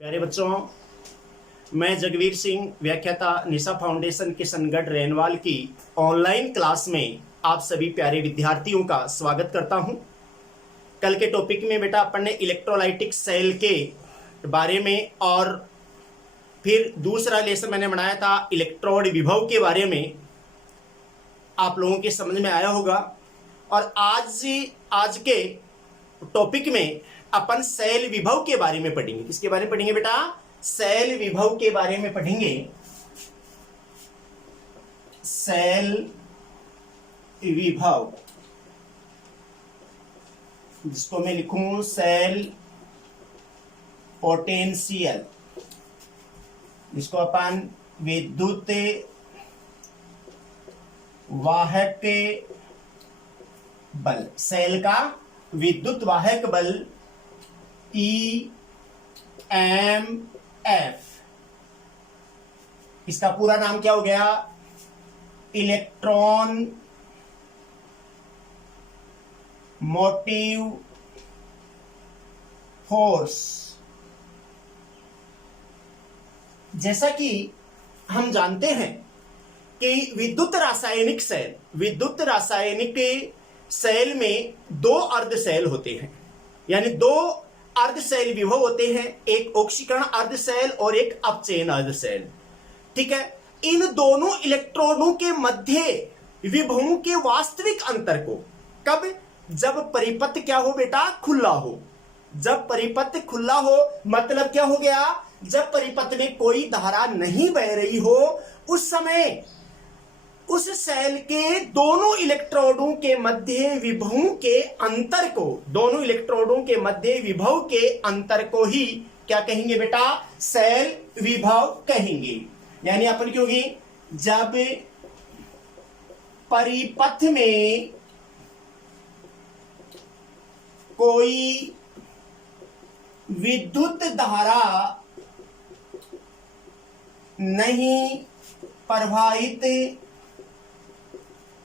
प्यारे बच्चों, मैं जगवीर सिंह, व्याख्याता निशा फाउंडेशन किशनगढ़ रेनवाल की ऑनलाइन क्लास में आप सभी प्यारे विद्यार्थियों का स्वागत करता हूं। कल के टॉपिक में बेटा अपन ने इलेक्ट्रोलाइटिक सेल के बारे में और फिर दूसरा लेसन मैंने बनाया था इलेक्ट्रोड विभव के बारे में, आप लोगों के समझ में आया होगा। और आज के टॉपिक में अपन सेल विभव के बारे में पढ़ेंगे। किसके बारे में पढ़ेंगे बेटा? सेल विभव के बारे में पढ़ेंगे। सेल विभव, जिसको मैं लिखूं सेल पोटेंशियल, जिसको अपन विद्युत वाहक बल, सेल का विद्युत वाहक बल EMF, इसका पूरा नाम क्या हो गया? Electron motive force. जैसा कि हम जानते हैं कि विद्युत रासायनिक सेल में दो अर्ध सेल होते हैं, यानी दो अर्ध सेल विभव होते हैं, एक ऑक्सीकरण अर्ध सेल और एक अपचयन अर्ध सेल। ठीक है, इन दोनों इलेक्ट्रॉनों के मध्य विभवों के वास्तविक अंतर को कब? जब परिपथ क्या हो बेटा? खुला हो। जब परिपथ खुला हो मतलब क्या हो गया? जब परिपथ में कोई धारा नहीं बह रही हो, उस समय उस सेल के दोनों इलेक्ट्रोडों के मध्य विभवों के अंतर को, दोनों इलेक्ट्रोडों के मध्य विभव के अंतर को ही क्या कहेंगे बेटा? सेल विभव कहेंगे। यानी अपन क्योंकि जब परिपथ में कोई विद्युत धारा नहीं प्रवाहित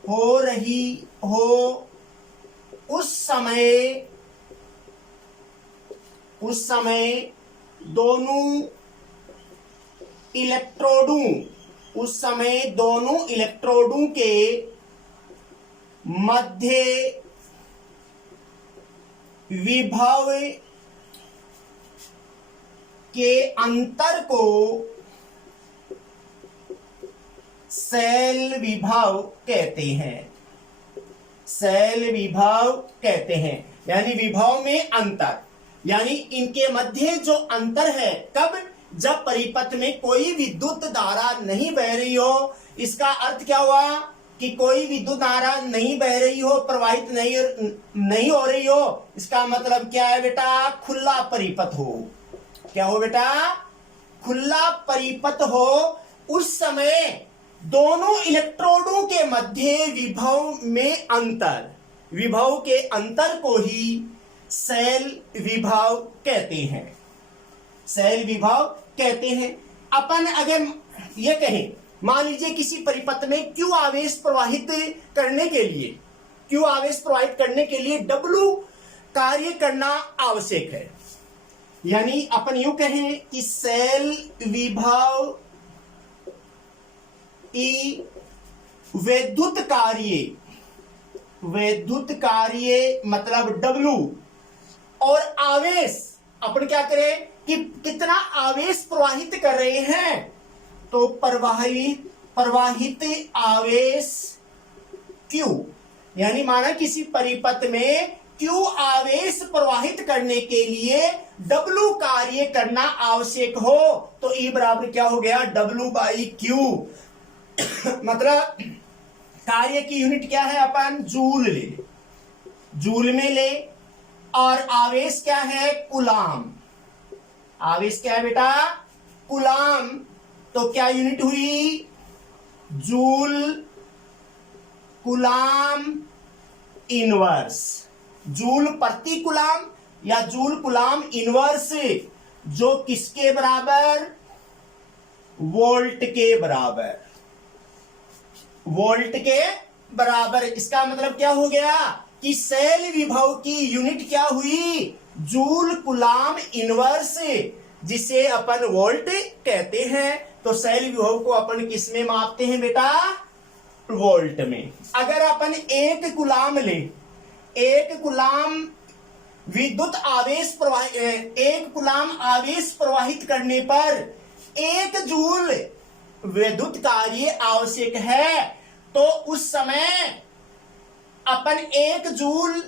हो रही हो, उस समय दोनों इलेक्ट्रोडों के मध्य विभव के अंतर को सेल विभव कहते हैं। सेल विभव कहते हैं, यानी विभव में अंतर, यानी इनके मध्य जो अंतर है, कब? जब परिपथ में कोई विद्युत धारा नहीं बह रही हो। इसका अर्थ क्या हुआ? कि कोई विद्युत धारा नहीं बह रही हो, प्रवाहित नहीं हो रही हो। इसका मतलब क्या है बेटा? खुला परिपथ हो। क्या हो बेटा? खुला परिपथ हो। उस समय दोनों इलेक्ट्रोडों के मध्य विभव में अंतर, विभव के अंतर को ही सेल विभव कहते हैं। सेल विभव कहते हैं। अपन अगर ये कहें, मान लीजिए किसी परिपथ में Q आवेश प्रवाहित करने के लिए W कार्य करना आवश्यक है। यानी अपन यूं कहें कि सेल विभव विद्युत कार्य मतलब W, और आवेश अपन क्या करें कि कितना आवेश प्रवाहित कर रहे हैं, तो प्रवाहित आवेश Q। यानी माना किसी परिपथ में Q आवेश प्रवाहित करने के लिए W कार्य करना आवश्यक हो, तो E बराबर क्या हो गया? W/Q। मतलब कार्य की यूनिट क्या है? अपन जूल ले, जूल में ले। और आवेश क्या है? कूलाम। आवेश क्या है बेटा? कूलाम। तो क्या यूनिट हुई? Joule coulomb inverse. जूल प्रति कूलाम या जूल कूलाम इनवर्स, जो किसके बराबर? वोल्ट के बराबर। वोल्ट के बराबर। इसका मतलब क्या हो गया कि सेल विभव की यूनिट क्या हुई? Joule coulomb inverse. जिसे अपन वोल्ट कहते हैं। तो सेल विभव को अपन किस में मापते हैं बेटा? वोल्ट में। अगर अपन एक गुलाम ले, एक गुलाम विद्युत आवेश प्रवाहित, एक गुलाम आवेश प्रवाहित करने पर 1 जूल विद्युत कार्य आवश्यक है, तो उस समय अपन 1 जूल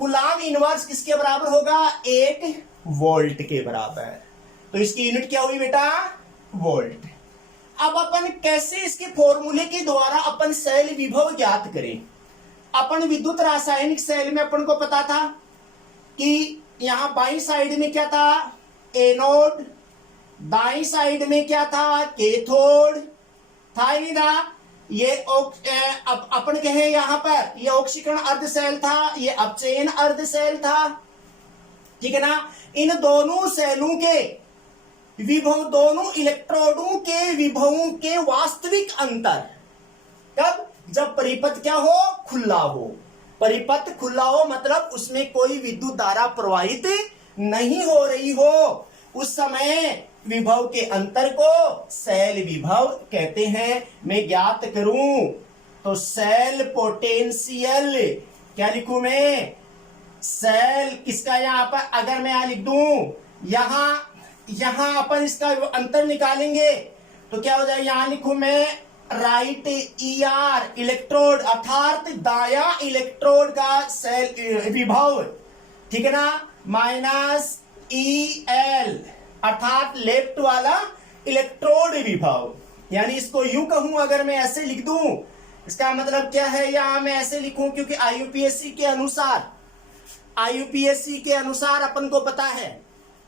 गुलाम इनवर्स किसके बराबर होगा? 1 वोल्ट के बराबर। तो इसकी यूनिट क्या हुई बेटा? वोल्ट। अब अपन कैसे इसके फॉर्मूले के द्वारा अपन सेल विभव ज्ञात करें? अपन विद्युत रासायनिक सेल में अपन को पता था कि यहां बाई साइड में क्या था? एनोड, दाई साइड में क्या था? कैथोड था ही नहीं था। ये अब अपन कहे यहां पर ये ऑक्सीकरण अर्ध सेल था, ये अपचयन अर्ध सेल था, ठीक है ना। इन दोनों सेलों के विभव, दोनों इलेक्ट्रोडों के विभवों के वास्तविक अंतर कब? जब परिपथ क्या हो? खुला हो। परिपथ खुला हो मतलब उसमें कोई विद्युत धारा प्रवाहित नहीं हो रही हो, उस समय विभव के अंतर को सेल विभव कहते हैं। मैं ज्ञात करूं तो सेल पोटेंशियल क्या लिखूं मैं? सेल किसका यहां पर अगर मैं यहां लिख दूं, यहां अपन इसका अंतर निकालेंगे तो क्या हो जाएगा? यहां लिखूं मैं राइट ER इलेक्ट्रोड अर्थात दाया इलेक्ट्रोड का सेल विभव, ठीक है ना, माइनस EL अर्थात लेफ्ट वाला इलेक्ट्रोड विभव। यानी इसको यूं कहूं अगर मैं ऐसे लिख दूं, इसका मतलब क्या है? यहां मैं ऐसे लिखूं क्योंकि IUPAC के अनुसार अपन को पता है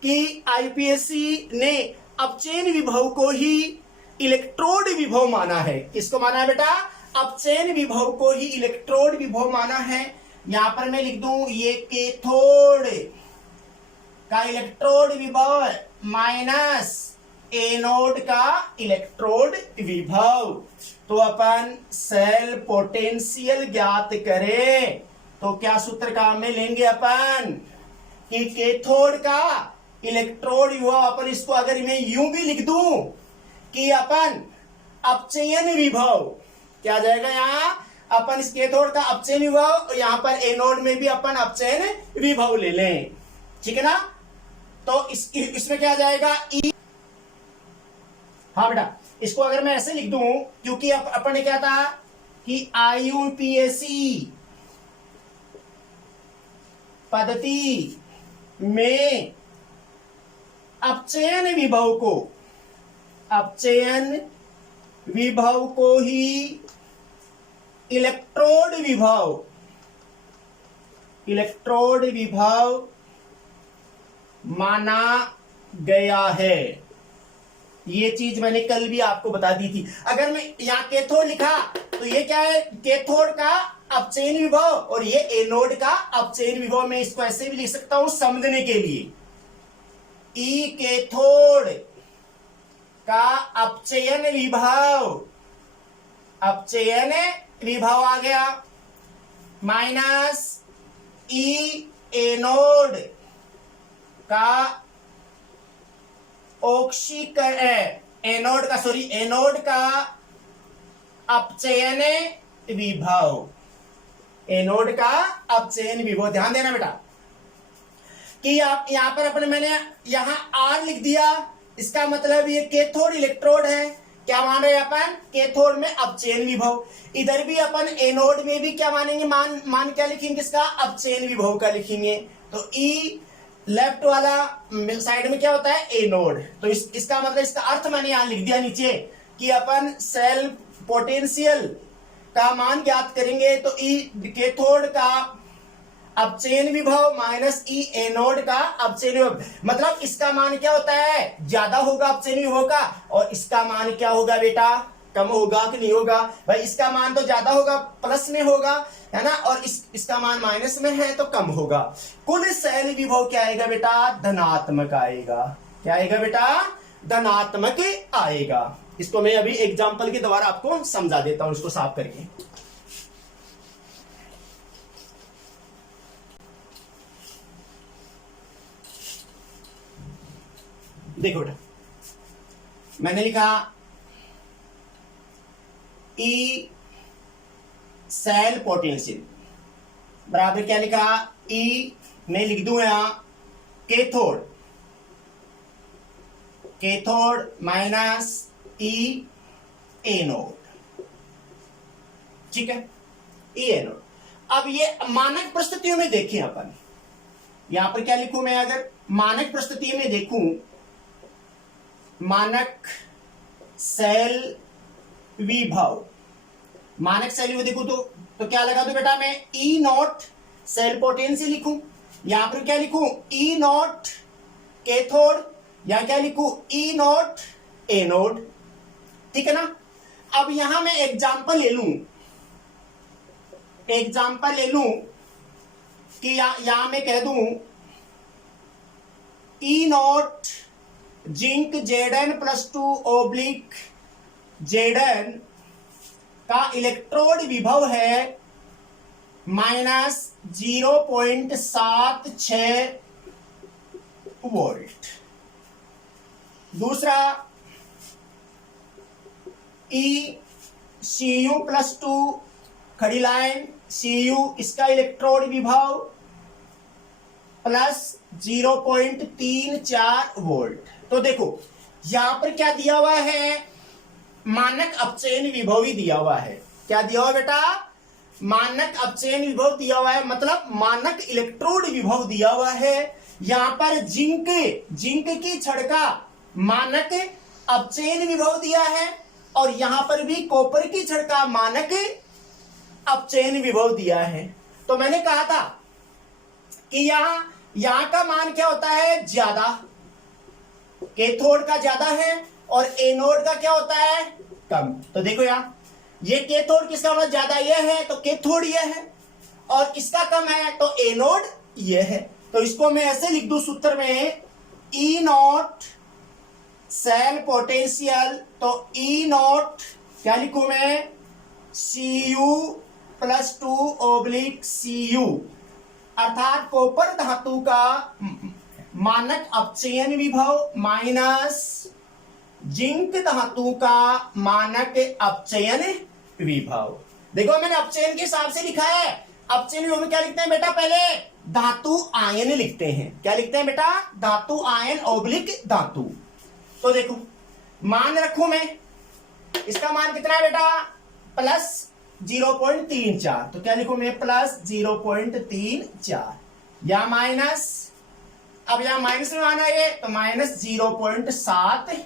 कि IUPAC ने अपचयन विभव को ही इलेक्ट्रोड विभव माना है। किसको माना है बेटा? अपचयन विभव को ही इलेक्ट्रोड विभव माना है। यहां पर मैं लिख दूं ये कैथोड का इलेक्ट्रोड विभव माइनस एनोड का इलेक्ट्रोड विभव। तो अपन सेल पोटेंशियल ज्ञात करें तो क्या सूत्र काम में लेंगे अपन? कि कैथोड का इलेक्ट्रोड विभव, अपन इसको अगर मैं यूं भी लिख दूं कि अपन अपचयन विभव क्या जाएगा? यहां अपन इस कैथोड का अपचयन विभव, यहां पर एनोड में भी अपन अपचयन विभव ले लें, ठीक है ना। तो इसमें क्या जाएगा? ई। हाँ बेटा, इसको अगर मैं ऐसे लिख दूं क्योंकि अपन ने क्या था कि IUPAC पद्धति में अपचयन विभव को ही इलेक्ट्रोड विभव माना गया है। ये चीज मैंने कल भी आपको बता दी थी। अगर मैं यहां कैथोड लिखा तो ये क्या है? कैथोड का अपचयन विभव और ये एनोड का अपचयन विभव। मैं इसको ऐसे भी लिख सकता हूं समझने के लिए। ई कैथोड का अपचयन विभव आ गया माइनस ई एनोड का एनोड का अपचयन विभव। ध्यान देना बेटा कि आप यहां पर अपने मैंने यहां R लिख दिया, इसका मतलब ये कैथोड इलेक्ट्रोड है। क्या मान रहे हैं अपन? कैथोड में अपचयन विभव। इधर भी अपन एनोड में भी क्या मानेंगे? मान क्या लिखेंगे? इसका अपचयन विभव का लिखेंगे। तो ई लेफ्ट वाला साइड में क्या होता है? एनोड। तो इसका मतलब इसका अर्थ मैंने यहां लिख दिया नीचे कि अपन सेल पोटेंशियल का मान ज्ञात करेंगे तो ई कैथोड का अपचयन विभव माइनस ई एनोड का अपचयन विभव, मतलब इसका मान क्या होता है? ज्यादा होगा अपचयन विभव का, और इसका मान क्या होगा बेटा? कम होगा कि नहीं होगा? भाई इसका मान तो ज्यादा होगा, प्लस में होगा, है ना, और इसका मान माइनस में है तो कम होगा। कुल सेल विभव क्या आएगा बेटा? धनात्मक आएगा। क्या आएगा बेटा? धनात्मक आएगा। इसको मैं अभी एग्जांपल के द्वारा आपको समझा देता हूं, इसको साफ करके। देखो बेटा, मैंने लिखा ई सेल पोटेंशियल बराबर क्या लिखा, ई में लिख दूं यहां कैथोड, कैथोड माइनस ई एनोड, ठीक है, ई एनोड। अब ये मानक परिस्थितियों में देखें अपन, यहां पर क्या लिखूं मैं, अगर मानक परिस्थिति में देखूं, मानक सेल विभव, मानक सेल विभव देखूं तो क्या लगा दूं बेटा, मैं ई नॉट सेल पोटेंशियल लिखूं, यहां पर क्या लिखूं, ई नॉट कैथोड, या क्या लिखूं, ई नॉट एनोड, ठीक है ना। अब यहां मैं एग्जांपल ले लूं, एग्जांपल ले लूं कि यहां मैं कह दूं E naught zinc Zn+2 oblique Zn का इलेक्ट्रोड विभव है -0.76 वोल्ट। दूसरा ई Cu+2 खड़ी लाइन Cu, इसका इलेक्ट्रोड विभव +0.34 वोल्ट। तो देखो यहां पर क्या दिया हुआ है, मानक अपचयन विभव ही दिया हुआ है। क्या दिया हुआ बेटा, मानक अपचयन विभव दिया हुआ है, मतलब मानक इलेक्ट्रोड विभव दिया हुआ है। यहां पर जिंक की छड़ का मानक अपचयन विभव दिया है, और यहां पर भी कॉपर की छड़ का मानक अपचयन विभव दिया है। तो मैंने कहा था कि यहां का मान क्या होता है, ज्यादा, कैथोड का ज्यादा है और एनोड का क्या होता है, कम। तो देखो यहां ये कैथोड किसका होना ज्यादा, ये है तो कैथोड ये है, और इसका कम है तो एनोड ये है। तो इसको मैं ऐसे लिख दूं सूत्र में, ई नॉट सेल पोटेंशियल, तो ई नॉट क्या लिखूं मैं, Cu+2 ओब्लिक Cu, अर्थात कॉपर धातु का मानक अपचयन विभव माइनस जिंक धातु का मानक अपचयन विभव। देखो मैंने अपचयन के हिसाब से लिखा है, अपचयन विभव में क्या लिखते हैं बेटा, पहले धातु आयन लिखते हैं। क्या लिखते हैं बेटा, धातु आयन ओब्लिक धातु। तो देखो मान रखूं मैं, इसका मान कितना है बेटा, +0.34। तो क्या लिखूं मैं, +0.34 या माइनस, अब यहां माइनस में आना है तो -0.76,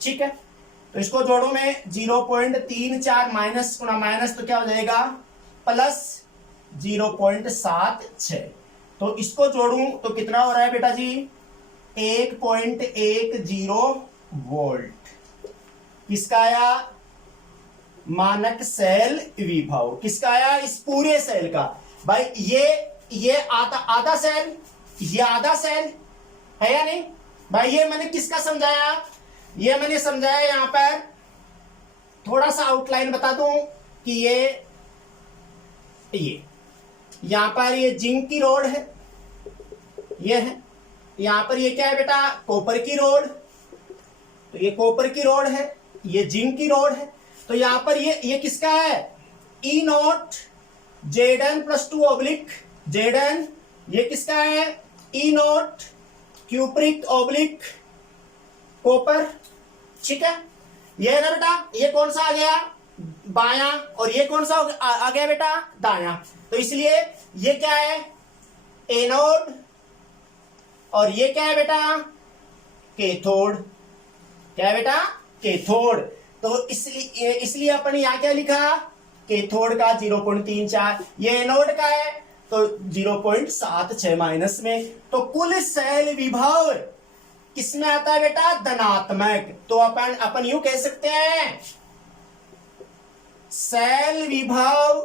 ठीक है। तो इसको जोड़ो मैं, 0.34 माइनस गुना माइनस तो क्या हो जाएगा, +0.76। तो इसको जोड़ूं तो कितना हो रहा है बेटा जी, 1.10 वोल्ट। किसका आया, मानक सेल विभव। किसका आया, इस पूरे सेल का। भाई ये आधा सेल, ये आधा सेल है या नहीं भाई। ये मैंने किसका समझाया, ये मैंने समझाया, यहां पर थोड़ा सा आउटलाइन बता दूं कि ये यहां पर ये जिंक की रोड है, ये है, यहां पर ये क्या है बेटा, कॉपर की रोड। तो ये कॉपर की रोड है, ये जिंक की रोड है। तो यहां पर ये किसका है, ई नॉट Zn+2 ओब्लिक Zn, ये किसका है, ई नॉट क्यूप्रिक ओब्लिक कॉपर, ठीक है। ये है ना बेटा, ये कौन सा आ गया, बायां, और ये कौन सा आ गया बेटा, दायां। तो इसलिए ये क्या है, एनोड, और ये क्या है बेटा, कैथोड। क्या है बेटा, कैथोड। तो इसलिए अपन यहां क्या लिखा, कैथोड का 0.34, ये एनोड का है तो 0.76 माइनस में। तो कुल सेल विभव किसमें आता है बेटा, धनात्मक। तो अपन यूं कह सकते हैं, सेल विभव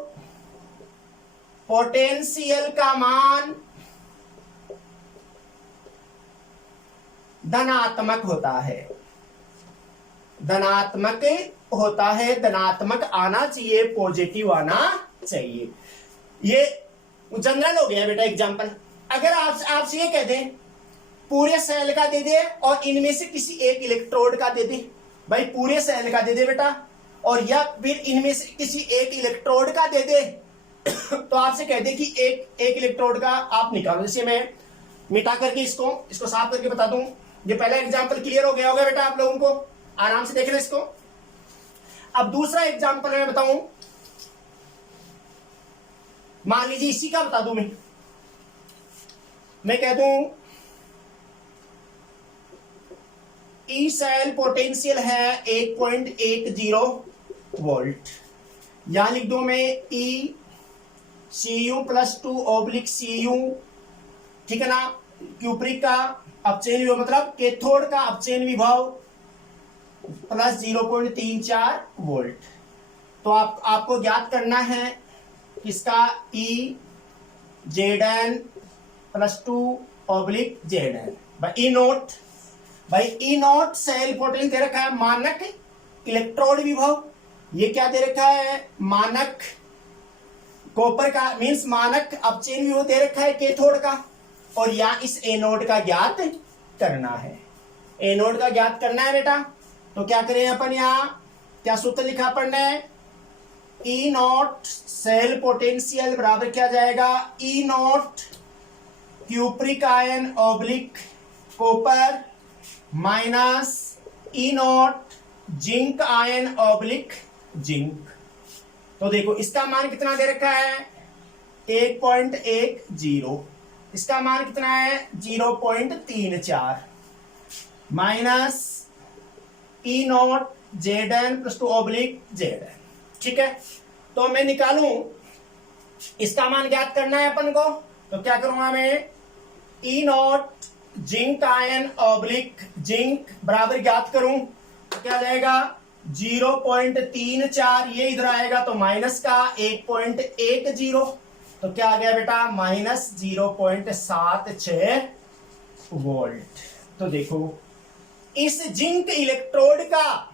पोटेंशियल का मान धनात्मक होता है, धनात्मक होता है, धनात्मक आना चाहिए, पॉजिटिव आना चाहिए। ये जनरल हो गया बेटा एग्जांपल। अगर आपसे ये कह दें पूरे सेल का दे दे और इनमें से किसी एक इलेक्ट्रोड का दे दे, भाई पूरे सेल का दे दे बेटा, और या फिर इनमें से किसी एक इलेक्ट्रोड का दे दे तो आपसे कह दे कि एक इलेक्ट्रोड का आप निकालो। जैसे मैं मिटा करके इसको साफ करके बता दूं। ये पहला एग्जांपल क्लियर हो गया होगा बेटा आप लोगों को, आराम से देख लें इसको। अब दूसरा एग्जांपल मैं बताऊं, मान लीजिए इसी का बता दूं, मैं कह दूं ई सेल पोटेंशियल है 1.10 वोल्ट, यहां लिख दो मैं ई Cu+2/Cu, ठीक है ना। क्यूप्रिक का अपचयन विभव मतलब कैथोड का अपचयन विभव प्लस 0.34 वोल्ट। तो आपको ज्ञात करना है किसका, ई Zn+2/Zn भाई ई नोट सेल पोटेंशियल दे रखा है, मानक इलेक्ट्रोड विभव ये क्या दे रखा है, मानक कॉपर का मींस मानक अपचयन विभव दे रखा है कैथोड का, और यहां इस एनोड का ज्ञात करना है, एनोड का ज्ञात करना है बेटा। तो क्या करें अपन, यहां क्या सूत्र लिखा अपन ने, ई नॉट सेल पोटेंशियल बराबर क्या जाएगा, E naught cupric ion oblique copper minus E naught zinc ion oblique zinc. तो देखो इसका मान कितना दे रखा है 1.10, इसका मान कितना है 0.34 माइनस ई नॉट Zn+2/Zn, ठीक है। तो मैं निकालूं, इसका मान ज्ञात करना है अपन को, तो क्या करूंगा मैं, E naught zinc ion oblique zinc बराबर ज्ञात करूं तो क्या जाएगा 0.34, ये इधर आएगा तो माइनस का 1.10, तो क्या आ गया बेटा -0.76 वोल्ट। तो देखो इस जिंक इलेक्ट्रोड का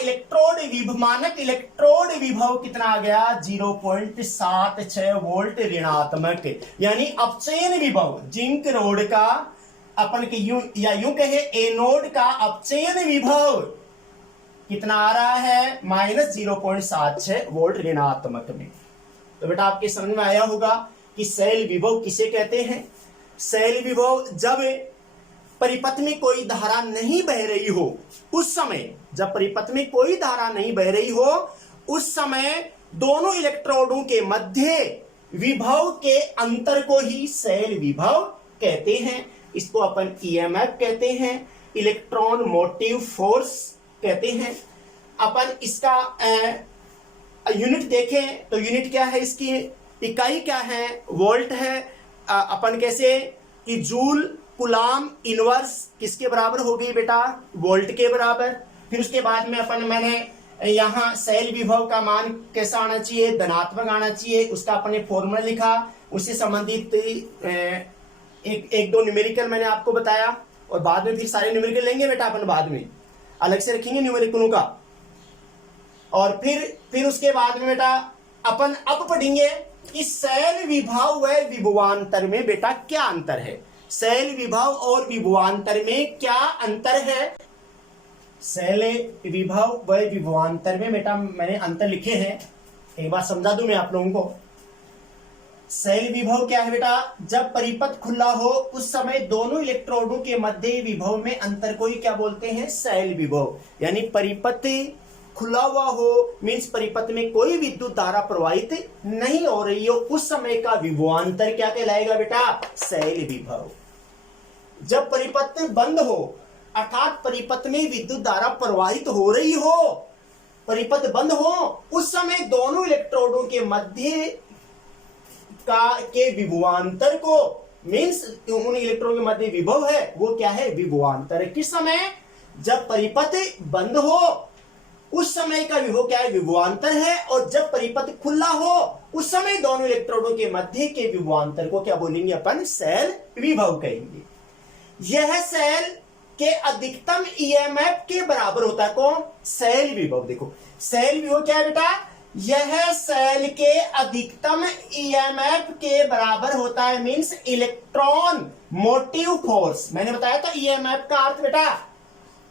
इलेक्ट्रोड विभव, मानक इलेक्ट्रोड विभव कितना आ गया 0.76 वोल्ट ऋणात्मक, यानी अपचयन विभव जिंक रोड का अपन के यूं कहे एनोड का अपचयन विभव कितना आ रहा है -0.76 वोल्ट ऋणात्मक में। तो बेटा आपके समझ में आया होगा कि सेल विभव किसे कहते हैं। सेल विभव जब परिपथ में कोई धारा नहीं बह रही हो उस समय, जब परिपथ में कोई धारा नहीं बह रही हो उस समय दोनों इलेक्ट्रोडों के मध्य विभव के अंतर को ही सेल विभव कहते हैं। इसको अपन ईएमएफ कहते हैं, इलेक्ट्रॉन मोटिव फोर्स कहते हैं। अपन इसका यूनिट देखें तो यूनिट क्या है, इसकी इकाई क्या है, वोल्ट है। अपन कैसे कि जूल कुलाम इनवर्स किसके बराबर हो गई बेटा, वोल्ट के बराबर। फिर उसके बाद में मैंने यहाँ सेल विभव का मान कैसा आना चाहिए, धनात्मक आना चाहिए, उसका अपने फॉर्मूला लिखा। उससे संबंधित एक दो न्यूमेरिकल मैंने आपको बताया, और बाद में फिर सारे न्यूमेरिकल लेंगे बेटा अपन, बाद में अलग से रखेंगे न्यूमेरिकलों का। और फिर उसके बाद में बेटा अपन अब पढ़ेंगे कि सेल विभव व विभवांतर में बेटा क्या अंतर है। सेल विभव और विभवांतर में क्या अंतर है। सेल विभव व विभवांतर में बेटा मैंने अंतर लिखे हैं, एक बार समझा दूं मैं आप लोगों को। सेल विभव क्या है बेटा, जब परिपथ खुला हो उस समय दोनों इलेक्ट्रोडों के मध्य विभव में अंतर को ही क्या बोलते हैं, सेल विभव। यानी परिपथ खुला हुआ हो मींस परिपथ में कोई विद्युत धारा प्रवाहित नहीं हो रही हो, उस समय का विभवांतर क्या कहलाएगा बेटा, सेल विभव। जब परिपथ बंद हो अर्थात परिपथ में विद्युत धारा प्रवाहित हो रही हो, परिपथ बंद हो, उस समय दोनों इलेक्ट्रोडों के मध्य के विभवांतर को मींस उन इलेक्ट्रॉन के मध्य विभव है वो क्या है, विभवांतर। किस समय, जब परिपथ बंद हो उस समय का विभव क्या है, विभवांतर है। और जब परिपथ खुला हो उस समय दोनों इलेक्ट्रोडों के मध्य के विभवांतर को क्या बोलेंगे अपन, सेल विभव कहेंगे। यह सेल के अधिकतम ईएमएफ के बराबर होता है कौन, सेल विभव। देखो सेल विभव क्या है बेटा, यह सेल के अधिकतम ईएमएफ के बराबर होता है, मींस इलेक्ट्रॉन मोटिव फोर्स। मैंने बताया था ईएमएफ का अर्थ बेटा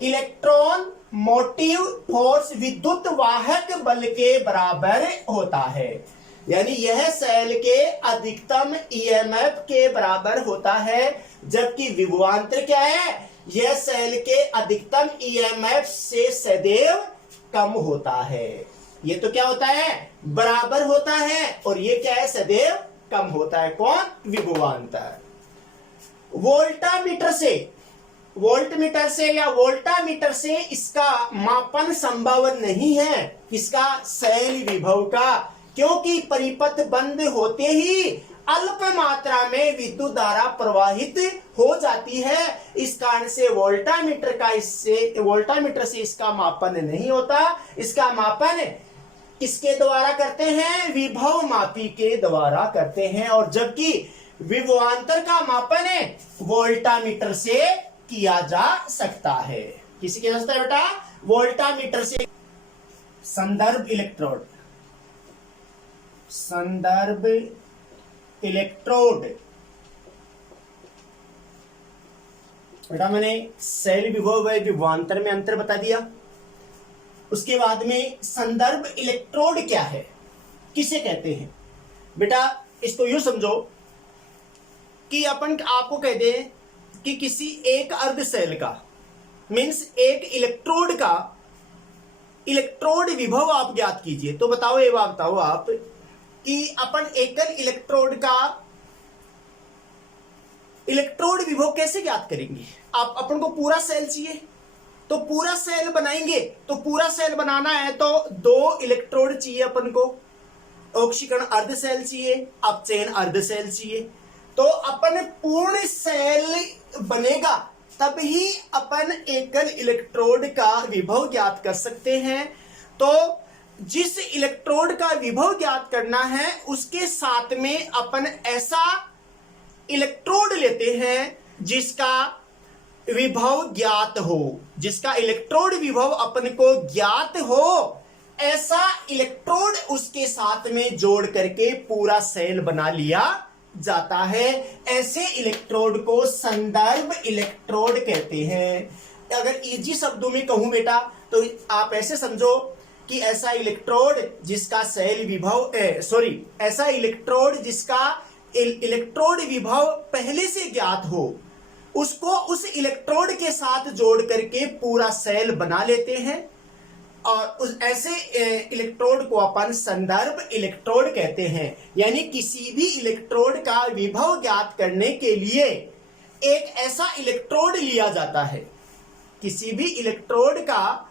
इलेक्ट्रॉन मोटिव फोर्स, विद्युत वाहक बल के बराबर होता है। यानी यह सेल के अधिकतम ईएमएफ के बराबर होता है, जबकि विभवांतर क्या है, यह सेल के अधिकतम ईएमएफ से सदैव कम होता है। ये तो क्या होता है, बराबर होता है, और ये क्या है, सदैव कम होता है। कौन, विभवांतर। वोल्टमीटर से या वोल्टामीटर से इसका मापन संभव नहीं है, इसका सेल विभव का, क्योंकि परिपथ बंद होते ही अल्प मात्रा में विद्युत धारा प्रवाहित हो जाती है। इस कारण से वोल्टामीटर से इसका मापन नहीं होता। इसका मापन किसके द्वारा करते हैं, विभव मापी के द्वारा करते हैं, और जबकि विभवांतर का मापन वोल्टामीटर से किया जा सकता है। किसी के सकता है बेटा, वोल्टामीटर से। संदर्भ इलेक्ट्रोड बेटा मैंने सेल विभव व विभवांतर में अंतर बता दिया। उसके बाद में संदर्भ इलेक्ट्रोड क्या है, किसे कहते हैं। बेटा इसको यूं समझो कि अपन आपको कह दे कि किसी एक अर्ध सेल का, मींस एक इलेक्ट्रोड का इलेक्ट्रोड विभव आप ज्ञात कीजिए। तो बताओ, ये बात बताओ आप कि अपन एकल इलेक्ट्रोड का इलेक्ट्रोड विभव कैसे ज्ञात करेंगे। आप अपन को पूरा सेल चाहिए तो पूरा सेल बनाएंगे, तो पूरा सेल बनाना है तो 2 इलेक्ट्रोड चाहिए अपन को, ऑक्सीकरण अर्ध सेल चाहिए, अपचयन अर्ध सेल चाहिए। तो अपन पूर्ण सेल बनेगा तभी अपन एकल इलेक्ट्रोड का विभव ज्ञात कर सकते हैं। तो जिस इलेक्ट्रोड का विभव ज्ञात करना है उसके साथ में अपन ऐसा इलेक्ट्रोड लेते हैं जिसका विभव ज्ञात हो, जिसका इलेक्ट्रोड विभव अपन को ज्ञात हो, ऐसा इलेक्ट्रोड उसके साथ में जोड़ करके पूरा सेल बना लिया जाता है। ऐसे इलेक्ट्रोड को संदर्भ इलेक्ट्रोड कहते हैं। अगर इजी शब्दों में कहूं बेटा तो आप ऐसे समझो कि ऐसा इलेक्ट्रोड जिसका सेल विभव ऐसा इलेक्ट्रोड जिसका इलेक्ट्रोड विभव पहले से ज्ञात हो, उसको उस इलेक्ट्रोड के साथ जोड़ करके पूरा सेल बना लेते हैं, और उस ऐसे इलेक्ट्रोड को अपन संदर्भ इलेक्ट्रोड कहते हैं। यानी किसी भी इलेक्ट्रोड का विभव ज्ञात करने के लिए एक ऐसा इलेक्ट्रोड लिया जाता है। किसी भी इलेक्ट्रोड का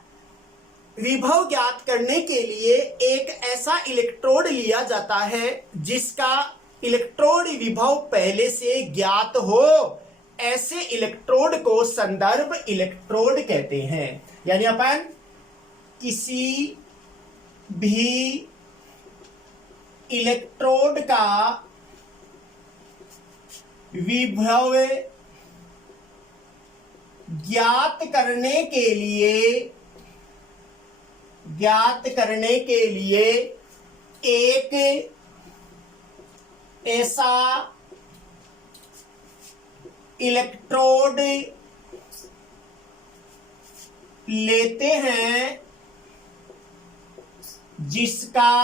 विभव ज्ञात करने के लिए एक ऐसा इलेक्ट्रोड लिया जाता है जिसका इलेक्ट्रोड विभव पहले से ज्ञात हो। ऐसे इलेक्ट्रोड को संदर्भ इलेक्ट्रोड कहते हैं। यानी अपन किसी भी इलेक्ट्रोड का विभव ज्ञात करने के लिए एक ऐसा इलेक्ट्रोड लेते हैं जिसका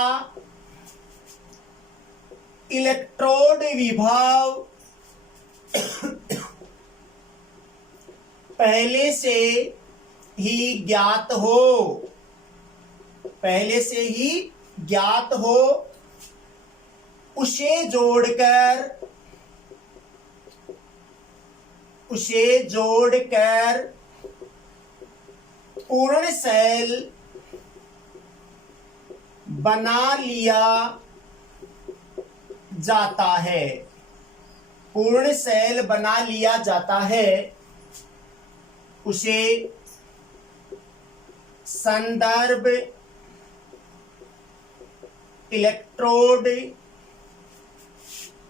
इलेक्ट्रोड विभव पहले से ही ज्ञात हो, उसे जोड़कर पूर्ण सेल बना लिया जाता है। पूर्ण सेल बना लिया जाता है, उसे संदर्भ इलेक्ट्रोड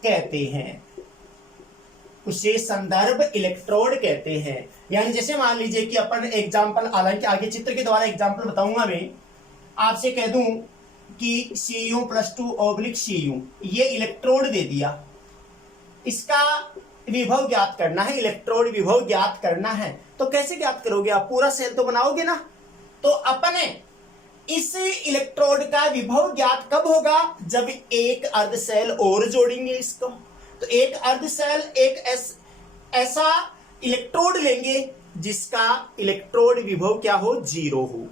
कहते हैं। उसे संदर्भ इलेक्ट्रोड कहते हैं। यानी जैसे मान लीजिए कि अपन एग्जाम्पल, हालांकि आगे चित्र के द्वारा एग्जाम्पल बताऊंगा मैं, आपसे कह दूं कि Cu+2/Cu ये इलेक्ट्रोड दे दिया, इसका विभव ज्ञात करना है, इलेक्ट्रोड विभव ज्ञात करना है। तो कैसे ज्ञात करोगे आप? पूरा सेल तो बनाओगे ना। तो अपने इस इलेक्ट्रोड का विभव ज्ञात कब होगा? जब एक अर्ध सेल और जोड़ेंगे इसको। तो एक अर्ध सेल एक ऐसा इलेक्ट्रोड लेंगे जिसका इलेक्ट्रोड विभव क्या हो? 0 हो,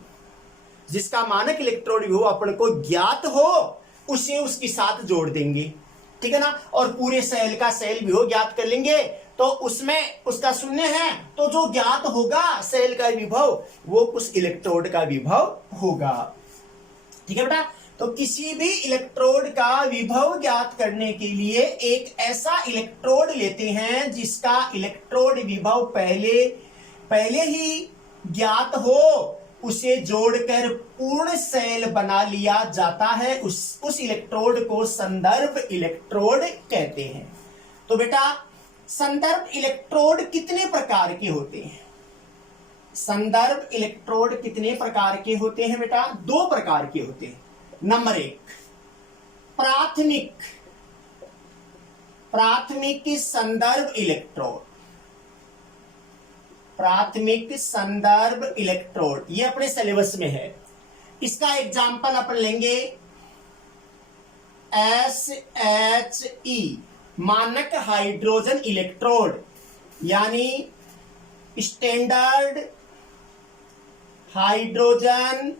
जिसका मानक इलेक्ट्रोड विभव अपन को ज्ञात हो, उसे उसके साथ जोड़ देंगे, ठीक है ना। और पूरे सेल का सेल विभव ज्ञात कर लेंगे, तो उसमें उसका शून्य है, तो जो ज्ञात होगा सेल का विभव वो उस इलेक्ट्रोड का विभव होगा, ठीक है बेटा। तो किसी भी इलेक्ट्रोड का विभव ज्ञात करने के लिए एक ऐसा इलेक्ट्रोड लेते हैं जिसका इलेक्ट्रोड विभव पहले ही ज्ञात हो, उसे जोड़कर पूर्ण सेल बना लिया जाता है। उस इलेक्ट्रोड को संदर्भ इलेक्ट्रोड कहते हैं। तो बेटा संदर्भ इलेक्ट्रोड कितने प्रकार के होते हैं? संदर्भ इलेक्ट्रोड कितने प्रकार के होते हैं बेटा? 2 प्रकार के होते हैं। नंबर 1 प्राथमिक संदर्भ इलेक्ट्रोड। प्राथमिक संदर्भ इलेक्ट्रोड ये अपने सिलेबस में है। इसका एग्जाम्पल अपन लेंगे SHE मानक हाइड्रोजन इलेक्ट्रोड, यानी standard hydrogen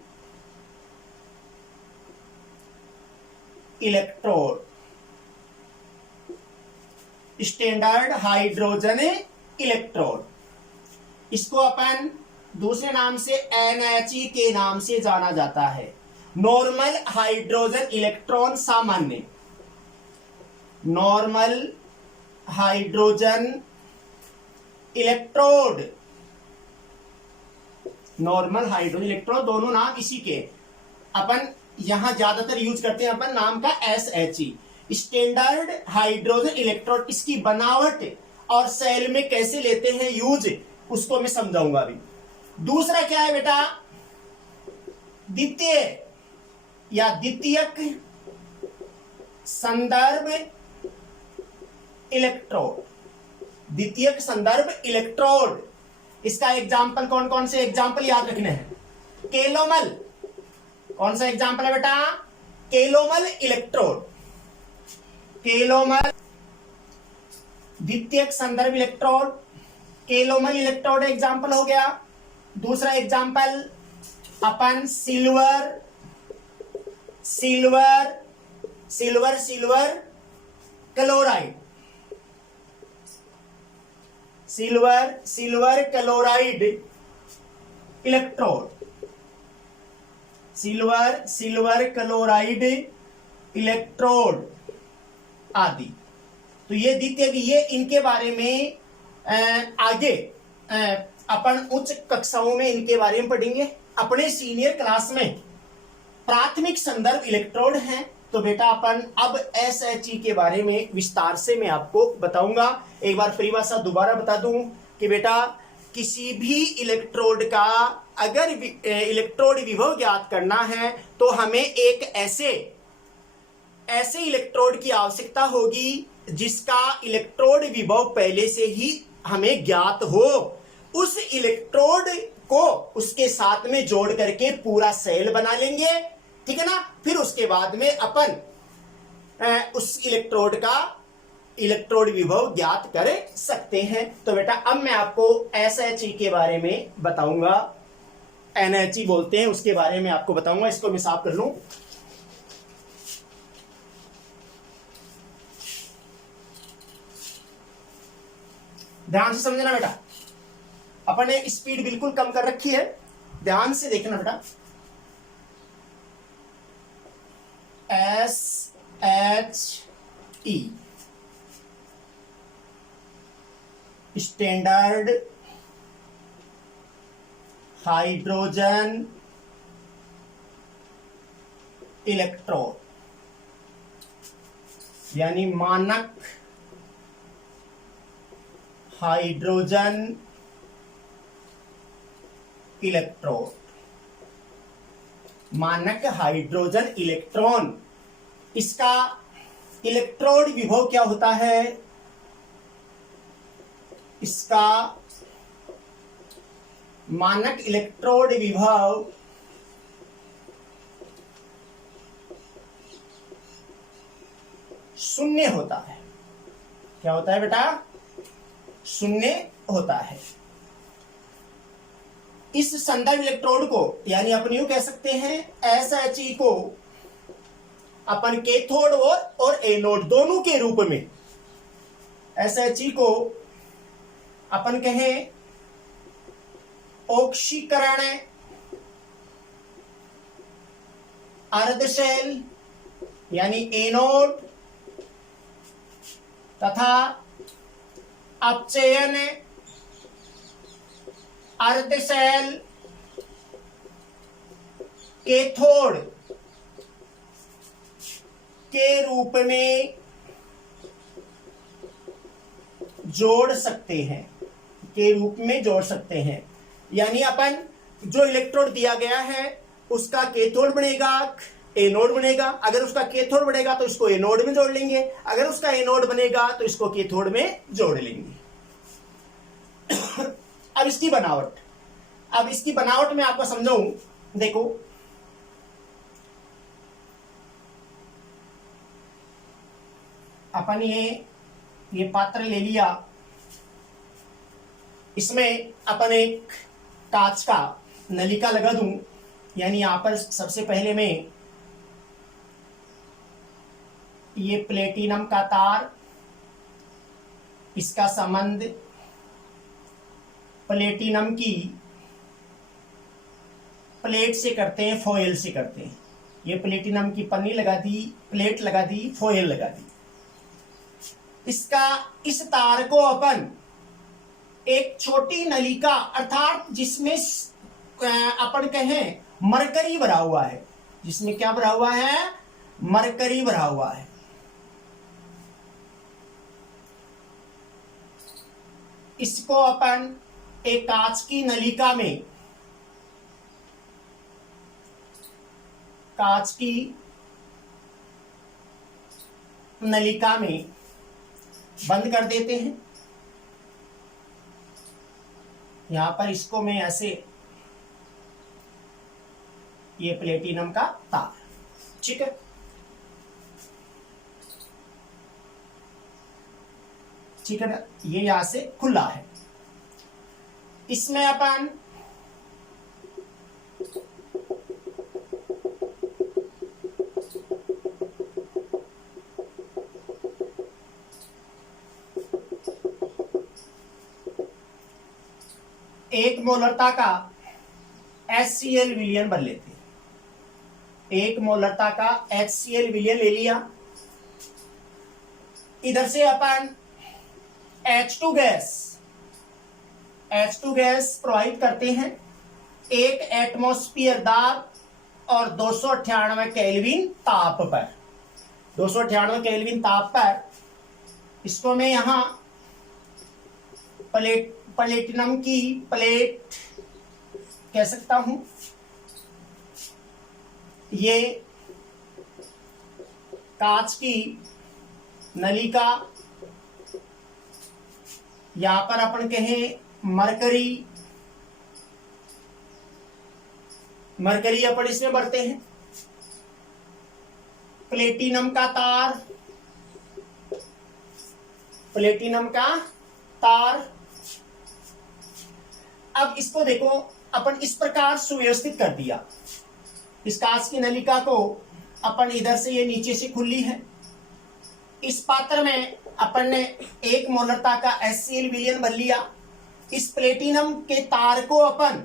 electrode, standard hydrogen electrode. इसको अपन दूसरे नाम से NHE के नाम से जाना जाता है। नॉर्मल हाइड्रोजन इलेक्ट्रॉन सामान्य, normal hydrogen electrode, normal hydrogen electrode दोनों नाम इसी के। अपन यहां ज्यादातर यूज करते हैं अपन नाम का SHE स्टैंडर्ड हाइड्रोजन इलेक्ट्रोड। इसकी बनावट और सेल में कैसे लेते हैं यूज उसको मैं समझाऊंगा अभी। दूसरा क्या है बेटा? द्वितीयक संदर्भ इलेक्ट्रोड, द्वितीयक संदर्भ इलेक्ट्रोड। इसका एग्जाम्पल कौन कौन से एग्जाम्पल याद रखने हैं? केलोमल, कौन सा एग्जाम्पल है बेटा? केलोमल इलेक्ट्रोड, केलोमल द्वितीयक संदर्भ इलेक्ट्रोड, केलोमल इलेक्ट्रोड एग्जाम्पल हो गया। दूसरा एग्जाम्पल अपन silver chloride, silver chloride electrode, silver chloride electrode आदि। तो ये द्वितीय, ये इनके बारे में आगे अपन उच्च कक्षाओं में इनके बारे में पढ़ेंगे। अपने सीनियर क्लास में प्राथमिक संदर्भ इलेक्ट्रोड हैं। तो बेटा अपन अब SHE के बारे में विस्तार से मैं आपको बताऊंगा। एक बार परिभाषा दोबारा बता दूं कि बेटा किसी भी इलेक्ट्रोड का अगर इलेक्ट्रोड विभव ज्ञात करना है तो हमें एक ऐसे इलेक्ट्रोड की आवश्यकता होगी जिसका इलेक्ट्रोड विभव पहले से ही हमें ज्ञात हो। उस इलेक्ट्रोड को उसके साथ में जोड़ करके पूरा सेल बना लेंगे, ठीक है ना। फिर उसके बाद में अपन उस इलेक्ट्रोड का इलेक्ट्रोड विभव ज्ञात कर सकते हैं। तो बेटा अब मैं आपको SHE के बारे में बताऊंगा, NHE बोलते हैं उसके बारे में आपको बताऊंगा। इसको मैं साफ कर लूं। ध्यान से समझना बेटा, अपन ने स्पीड बिल्कुल कम कर रखी है, ध्यान से देखना बेटा। SHE स्टैंडर्ड हाइड्रोजन इलेक्ट्रोड, यानी मानक हाइड्रोजन इलेक्ट्रोड, मानक हाइड्रोजन इलेक्ट्रॉन, इसका इलेक्ट्रोड विभव क्या होता है? इसका मानक इलेक्ट्रोड विभव शून्य होता है। क्या होता है बेटा? शून्य होता है। इस संदर्भ इलेक्ट्रोड को यानी अपन यूं कह सकते हैं SHE को अपन कैथोड और एनोड दोनों के रूप में, SHE को अपन कहें ऑक्सीकरण अर्धशैल यानी एनोड तथा अपचयन अर्धशैल कैथोड के रूप में जोड़ सकते हैं, यानी अपन जो इलेक्ट्रोड दिया गया है उसका कैथोड बनेगा, एनोड बनेगा। अगर उसका कैथोड बनेगा तो इसको एनोड में जोड़ लेंगे, अगर उसका एनोड बनेगा तो इसको कैथोड में जोड़ लेंगे। अब इसकी बनावट मैं आपको समझाऊं। देखो, अपन ये पात्र ले लिया, इसमें अपन एक कांच का नलिका लगा दूं, यानी यहां पर सबसे पहले मैं ये प्लेटिनम का तार, इसका संबंध प्लेटिनम की प्लेट से करते हैं, फॉयल से करते हैं। ये प्लेटिनम की पन्नी लगा दी, प्लेट लगा दी, फॉयल लगा दी। इस तार को अपन एक छोटी नलिका अर्थात जिसमें अपन कहें मरकरी भरा हुआ है, जिसमें क्या भरा हुआ है? मरकरी भरा हुआ है। इसको अपन एक कांच की नलिका में, बंद कर देते हैं। यहां पर इसको मैं ऐसे, ये प्लेटिनम का तार, ठीक है, ना, ये यहां से खुला है। इसमें अपन एक मोलरता का HCl विलयन बन लेते हैं। एक मोलरता का HCl विलयन ले लिया। इधर से अपन H2 गैस प्रोवाइड करते हैं 1 एटमॉस्फेयर दाब और 298 केल्विन ताप पर। 298 केल्विन ताप पर इसको मैं यहां प्लेटिनम की प्लेट कह सकता हूं। ये कांच की नलिका, यहां पर अपन कहें मरकरी अपन इसमें भरते हैं। प्लेटिनम का तार। अब इसको देखो, अपन इस प्रकार सुव्यवस्थित कर दिया। इस कांच की नलिका को अपन इधर से, ये नीचे से खुली है। इस पात्र में अपन ने 1 मोलरता का HCl विलयन भर लिया। इस प्लेटिनम के तार को अपन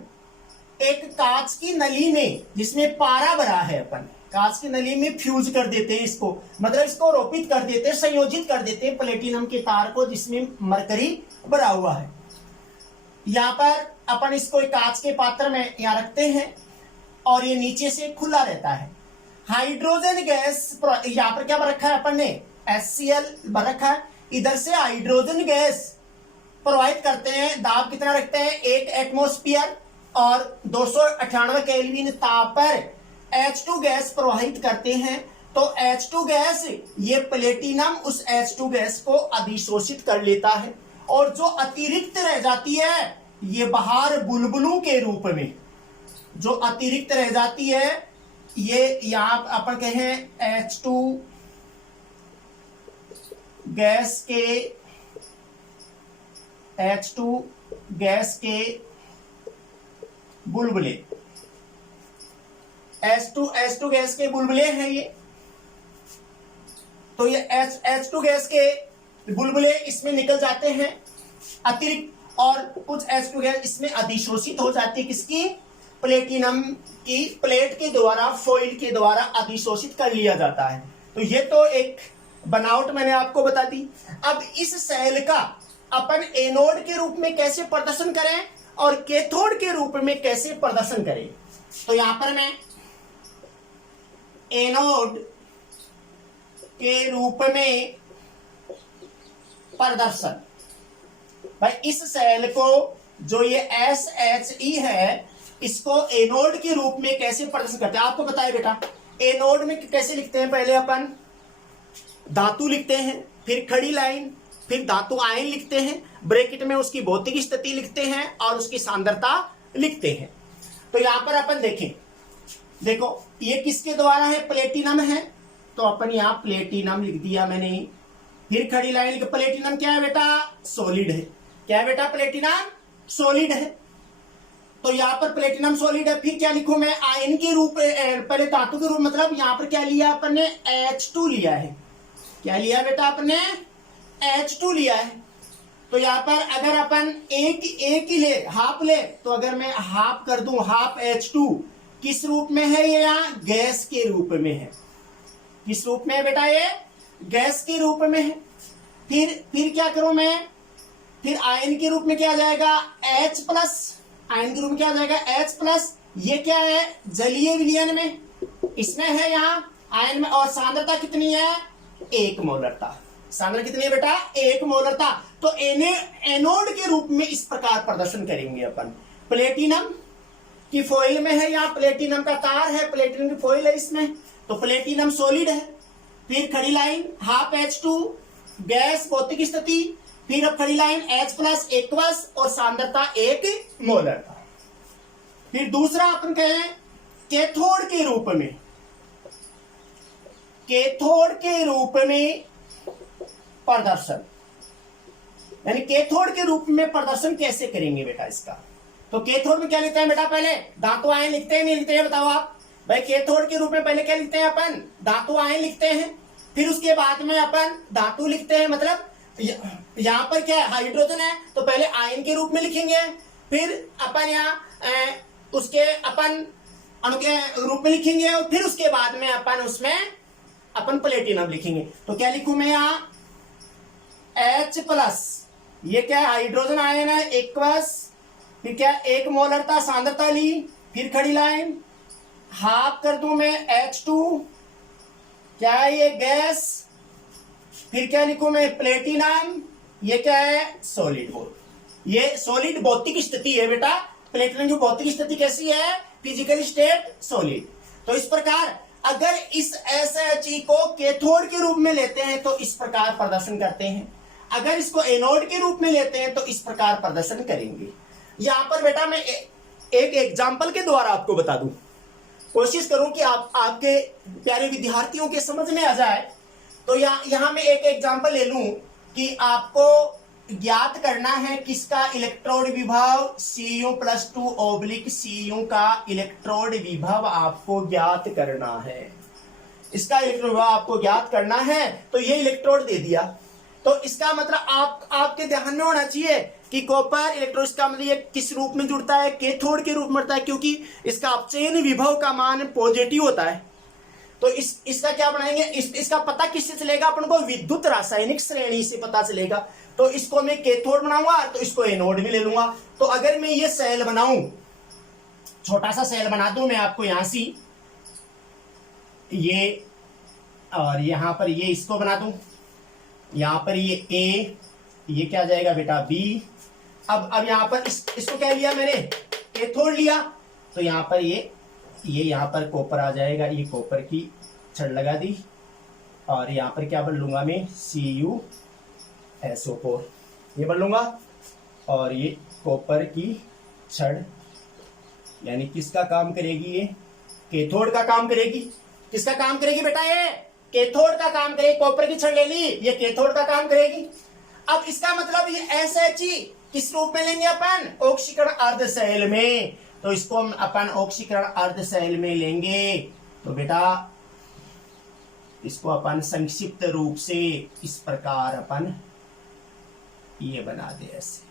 एक कांच की नली में, जिसमें पारा भरा है, अपन कांच की नली में फ्यूज कर देते हैं। इसको मतलब इसको रोपित कर देते हैं, संयोजित कर देते हैं प्लेटिनम के तार को जिसमें मरकरी भरा हुआ है। यहाँ पर अपन इसको एक कांच के पात्र में यहाँ रखते हैं और ये नीचे से खुला रहता है। हाइड्रोजन गैस यहाँ पर क्या रखा है अपन ने? HCl भर रखा है। इधर से हाइड्रोजन गैस प्रोवाइड करते हैं। दाब कितना रखते हैं? 1 एटमॉस्फेयर और 298 केल्विन ताप पर H2 गैस प्रवाहित करते हैं तो H2 गैस, ये प्लेटिनम उस H2 गैस को अधिशोषित कर लेता है और जो अतिरिक्त रह जाती है ये बाहर बुलबुलों के रूप में, जो अतिरिक्त रह जाती है ये यहां अपन कहें H2 गैस के बुलबुले, H2 गैस के बुलबुले हैं ये। तो ये H2 गैस के बुलबुले इसमें निकल जाते हैं अतिरिक्त, और कुछ H2 गैस इसमें अधिशोषित हो जाती है, किसकी? प्लेटिनम की प्लेट के द्वारा, फॉइल के द्वारा अधिशोषित कर लिया जाता है। तो ये तो एक बनावट मैंने आपको बता दी। अब इस सेल का अपन एनोड के रूप में कैसे प्रदर्शन करें और कैथोड के रूप में कैसे प्रदर्शन करें, तो यहां पर मैं एनोड के रूप में प्रदर्शन, भाई इस सेल को जो ये SHE है इसको एनोड के रूप में कैसे प्रदर्शन करते हैं आपको बताया बेटा। एनोड में कैसे लिखते हैं, पहले अपन धातु लिखते हैं, फिर खड़ी लाइन, फिर धातु आयन लिखते हैं, ब्रैकेट में उसकी भौतिक स्थिति लिखते हैं और उसकी सांद्रता लिखते हैं। तो यहां पर अपन देखें, देखो ये किसके द्वारा है? प्लेटिनम है, तो अपन यहां प्लेटिनम लिख दिया मैंने। फिर खड़ी लाइन लिख, प्लेटिनम क्या है बेटा? सॉलिड है। क्या है बेटा? प्लेटिनम सॉलिड है। तो यहां पर प्लेटिनम सॉलिड है। फिर क्या लिखूं मैं? आयन के रूप, पहले धातु के रूप, मतलब यहां पर क्या लिया अपन ने? H2 लिया है। क्या लिया बेटा आपने? H2 लिया है। तो यहां पर अगर अपन एक ही ले, हाफ ले, तो अगर मैं हाफ कर दूं, हाफ H2 किस रूप में है? ये यहां गैस के रूप में है। किस रूप में है बेटा? ये गैस के रूप में है। फिर क्या करूं मैं? फिर आयन के रूप में क्या आ जाएगा? H+। आयन के रूप में क्या आ जाएगा? H+। ये क्या है? जलीय विलयन में इसमें है यहां आयन में। और सांद्रता कितनी है? 1 मोलरता। सांद्रता कितनी है बेटा? 1 मोलरता। तो एनोड के रूप में इस प्रकार प्रदर्शन करेंगे अपन। प्लेटिनम की फॉइल में है, यहाँ प्लेटिनम का तार है, प्लेटिनम की फॉइल है इसमें, तो प्लेटिनम सॉलिड है। फिर खड़ी लाइन हाफ H2 गैस भौतिक स्थिति, फिर अब खड़ी लाइन H+ एक्वस और सांद्रता 1 मोलरता। फिर दूसरा अपन कहें कैथोड के रूप में। कैथोड के रूप में प्रदर्शन, यानी कैथोड के रूप में प्रदर्शन कैसे करेंगे बेटा इसका? तो कैथोड में क्या लिखते हैं बेटा? पहले धातु आयन लिखते हैं, नहीं लिखते हैं बताओ आप भाई? कैथोड के रूप में पहले क्या लिखते हैं अपन? धातु आयन लिखते हैं। फिर उसके बाद में अपन धातु लिखते हैं, मतलब यहां पर क्या है? हाइड्रोजन है, तो पहले आयन के रूप में लिखेंगे, फिर अपन यहाँ उसके अपन अणु के रूप में लिखेंगे, और फिर उसके बाद में अपन उसमें अपन प्लेटिनम लिखेंगे। तो क्या लिखूं मैं यहाँ? H+, ये क्या है? हाइड्रोजन आयन है, एक्वस। फिर क्या? 1 मोलरता सांद्रता ली। फिर खड़ी लाइन हाफ कर दूं मैं H2, क्या है ये? गैस। फिर क्या लिखूं मैं? प्लेटिनम। ये क्या है? सॉलिड बोल। ये सॉलिड भौतिक स्थिति है बेटा। प्लेटिनम की भौतिक स्थिति कैसी है? Physical state solid. तो इस प्रकार अगर इस SHE को कैथोड के रूप में लेते हैं तो इस प्रकार प्रदर्शन करते हैं, अगर इसको एनोड के रूप में लेते हैं तो इस प्रकार प्रदर्शन करेंगे। यहां पर बेटा मैं एक एग्जाम्पल के द्वारा आपको बता दूं, कोशिश करूं कि आपके प्यारे विद्यार्थियों के समझ में आ जाए। तो यहां मैं एक एग्जाम्पल ले लूं कि आपको ज्ञात करना है किसका? इलेक्ट्रोड विभव Cu+2/Cu का इलेक्ट्रोड विभव आपको ज्ञात करना है। इसका इलेक्ट्रोड विभव आपको ज्ञात करना है। तो ये इलेक्ट्रोड दे दिया, तो इसका मतलब आपके ध्यान में होना चाहिए कि कॉपर इलेक्ट्रोड, इसका मतलब ये किस रूप में जुड़ता है? कैथोड के रूप में जुड़ता है, क्योंकि इसका अपचयन विभव का मान पॉजिटिव होता है। तो इसका क्या बनाएंगे? इसका पता किससे चलेगा? अपन को विद्युत रासायनिक श्रेणी से पता चलेगा। तो इसको मैं कैथोड बनाऊंगा, तो इसको एनोड भी ले लूंगा। तो अगर मैं ये सेल बनाऊं, छोटा सा सेल बना दूं मैं आपको यहां से, ये और यहां पर ये इसको बना दूं, यहां पर ये A, ये क्या जाएगा बेटा? B। अब यहां पर इसको क्या लिया मैंने? कैथोड लिया। तो यहां पर ये ये यहाँ पर कॉपर आ जाएगा, ये कॉपर की छड़ लगा दी, और यहाँ पर क्या बन लूंगा मैं, CuSO4 ये बन लूंगा, और ये कॉपर की छड़ यानी किसका काम करेगी, ये कैथोड का काम करेगी। किसका काम करेगी बेटा, ये कैथोड का काम करेगी। कॉपर की छड़ ले ली, ये कैथोड का काम करेगी। अब इसका मतलब ये SHE किस रूप में लेंगे अपन, ऑक्सीकरण अर्ध सेल में, तो इसको हम अपन ऑक्सीकरण अर्ध सेल में लेंगे। तो बेटा इसको अपन संक्षिप्त रूप से इस प्रकार अपन ये बना दे, ऐसे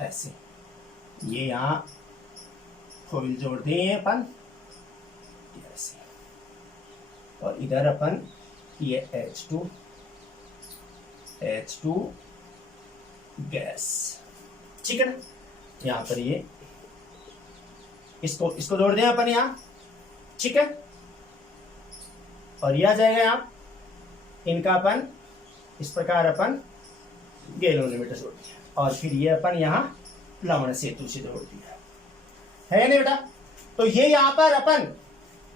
ऐसे, ये यहां फॉइल जोड़ दें अपन ऐसे, और इधर अपन ये H2 गैस, ठीक है ना। यहां पर ये इसको जोड़ दें अपन यहां, ठीक है, और यह आ जाएगा यहां, इनका अपन इस प्रकार अपन गैल्वेनोमीटर जोड़ दिया, और फिर ये अपन यहां लवण सेतु से जोड़ दिया, है नहीं बेटा। तो ये यहां पर अपन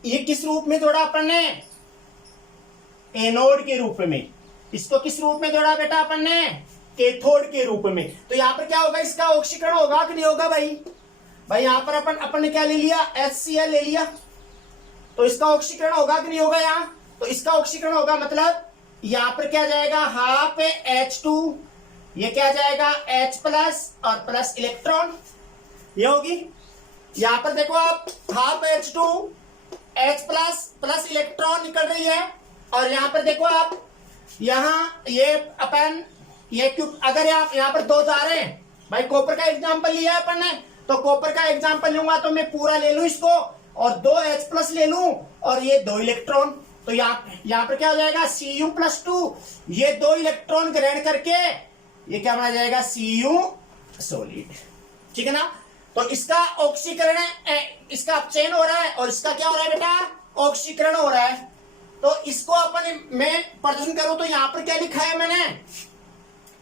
ये किस रूप में जोड़ा अपन ने, एनोड के रूप में। इसको किस रूप में जोड़ा बेटा अपन ने, कैथोड के रूप में। तो यहां पर क्या होगा, इसका ऑक्सीकरण होगा कि नहीं होगा भाई यहां पर अपन ने क्या ले लिया, HCl ले लिया, तो इसका ऑक्सीकरण होगा कि नहीं होगा यहां, तो इसका ऑक्सीकरण होगा, मतलब यहां पर क्या जाएगा, हाफ H2, ये क्या जाएगा H प्लस और प्लस इलेक्ट्रॉन, ये होगी। यहां पर देखो आप, half H2 H plus plus electron निकल रही है, और यहां पर देखो आप, यहां ये अपन ये क्यों, अगर यहां पर दो जा रहे हैं भाई, कॉपर का एग्जांपल लिया है अपन ने, तो कॉपर का एग्जांपल लूंगा तो मैं पूरा ले लूं इसको, और 2 H प्लस ले लूं, और ये 2 इलेक्ट्रॉन, तो यहां पर क्या हो जाएगा, Cu+2, ये 2 इलेक्ट्रॉन ग्रहण करके ये क्या बना जाएगा, Cu सॉलिड, ठीक है ना। तो इसका ऑक्सीकरण, इसका अपचयन हो रहा है, और इसका क्या हो रहा है बेटा, ऑक्सीकरण हो रहा है। तो इसको अपन मैं प्रदर्शन करूं तो यहां पर क्या लिखा है मैंने,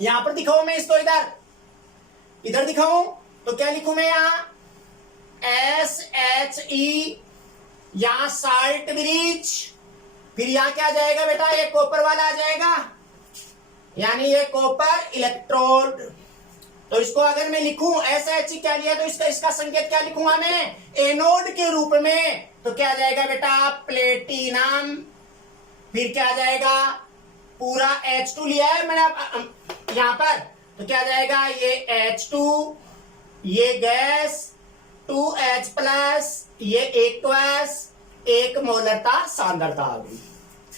यहां पर दिखाऊं मैं इसको, इधर दिखाऊं तो क्या लिखूं मैं, यहां SHE, यहां साल्ट ब्रिज, फिर यहां क्या जाएगा बेटा, ये कॉपर वाला आ जाएगा, यानी ये कॉपर इलेक्ट्रोड। तो इसको अगर मैं लिखूं SHE क्या लिया, तो इसका संकेत क्या लिखूंगा मैं, एनोड के रूप में, तो क्या जाएगा बेटा, प्लेटिनम, फिर क्या जाएगा, पूरा H2 लिया है मैंने यहां पर, तो क्या जाएगा, ये H2, ये गैस 2H प्लस, ये एक्वस, 1 मोलरता सांद्रता आ गई,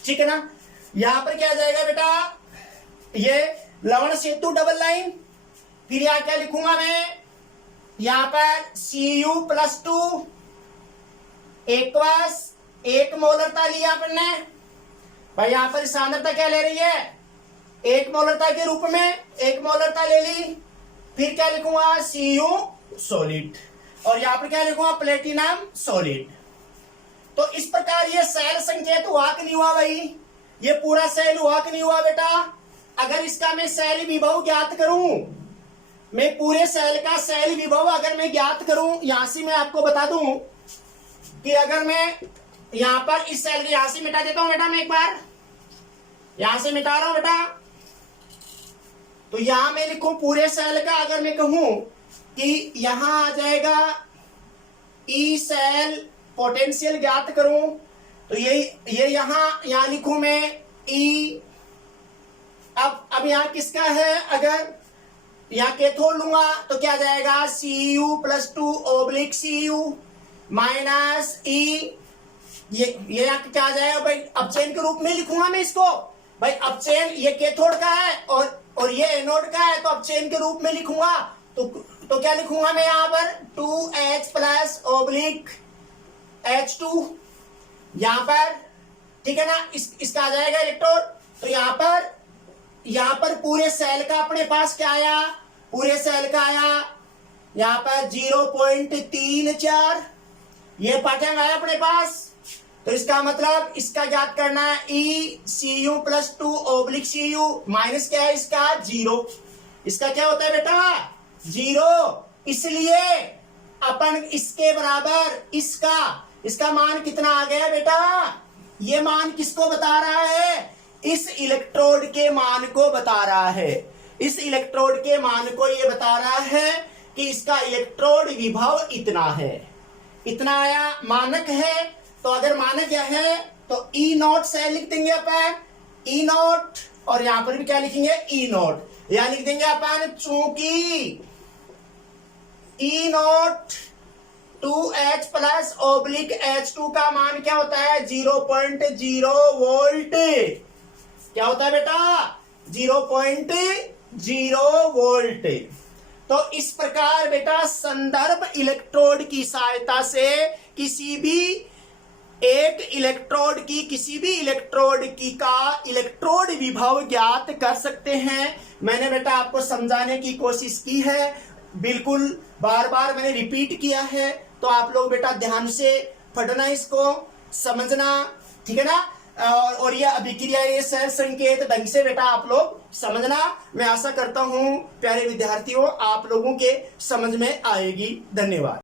ठीक है ना। यहां पर क्या जाएगा बेटा, ये लवण सेतु डबल लाइन, फिर यहां क्या लिखूंगा मैं, यहां पर Cu+2 एक्वस, 1 मोलरता लिया अपन ने भाई, यहां पर सांद्रता क्या ले रही है, 1 मोलरता के रूप में, 1 मोलरता ले ली, फिर क्या लिखूंगा, Cu सॉलिड, और यहां पर क्या लिखूंगा, प्लेटिनम सॉलिड। तो इस प्रकार ये सेल संकेत हुआ कि नहीं हुआ भाई, ये पूरा सेल हुआ कि नहीं हुआ बेटा। अगर इसका मैं सेल विभव ज्ञात करूं, मैं पूरे सेल का सेल विभव अगर मैं ज्ञात करूं, यहां से मैं आपको बता दूं कि अगर मैं यहां पर इस सेल को यहां से मिटा देता हूं बेटा, मैं एक बार यहां से मिटा रहा हूं बेटा, तो यहां मैं लिखूं पूरे सेल का, अगर मैं कहूं कि यहां आ जाएगा ई सेल पोटेंशियल ज्ञात करूं, तो ये यहां लिखूं मैं ई। अब यहां किसका है, अगर यहां कैथोड लूंगा तो क्या जाएगा, Cu+2/Cu माइनस ई, ये क्या आ जाएगा भाई, अपचयन के रूप में लिखूंगा मैं इसको भाई, अपचयन ये कैथोड का है और ये एनोड का है, तो अपचयन के रूप में लिखूंगा, तो क्या लिखूंगा मैं यहां पर, 2H+/H2 यहां पर, ठीक है ना। इसका आ जाएगा इलेक्ट्रोड, तो यहां पर पूरे सेल का अपने पास क्या आया, पूरे सेल का आया यहां पर 0.34, ये पाठ्यांक आया अपने पास। तो इसका मतलब इसका ज्ञात करना है Cu+2/Cu माइनस क्या है इसका 0, इसका क्या होता है बेटा 0, इसलिए अपन इसके बराबर इसका इसका मान कितना आ गया बेटा? ये मान किसको बता रहा है? इस इलेक्ट्रोड के मान को बता रहा है। इस इलेक्ट्रोड के मान को ये बता रहा है कि इसका इलेक्ट्रोड विभव इतना है। इतना आया, मानक है। तो अगर मानक यह है तो ई नॉट से लिख देंगे अपन, ई नॉट, और यहां पर भी क्या लिखेंगे? ई नॉट। यहां लिख देंगे अपन चूंकि ई not 2H plus oblique H2 का मान क्या होता है? 0.0 वोल्ट। क्या होता है बेटा? 0.0 वोल्ट। तो इस प्रकार बेटा संदर्भ इलेक्ट्रोड की सहायता से किसी भी इलेक्ट्रोड की का इलेक्ट्रोड विभव ज्ञात कर सकते हैं। मैंने बेटा आपको समझाने की कोशिश की है, बिल्कुल बार बार मैंने रिपीट किया है। तो आप लोग बेटा ध्यान से पढ़ना, इसको समझना, ठीक है ना। और ये अभिक्रिया, ये सहज संकेत ढंग से बेटा आप लोग समझना। मैं आशा करता हूं प्यारे विद्यार्थियों आप लोगों के समझ में आएगी। धन्यवाद।